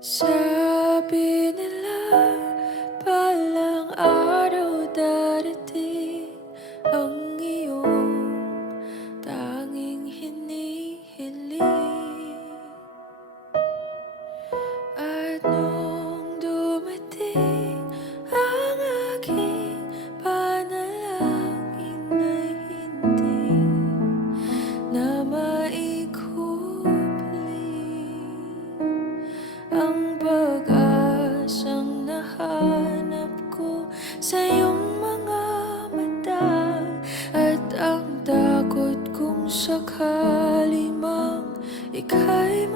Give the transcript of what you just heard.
Sabi nila balang araw darating ang iyong tanging hinihiling. At nung dumating ang aking panalangin ay hindi na ang pag-asang nahanap ko sa iyong mga mata, at ang takot kung sakali mang ika'y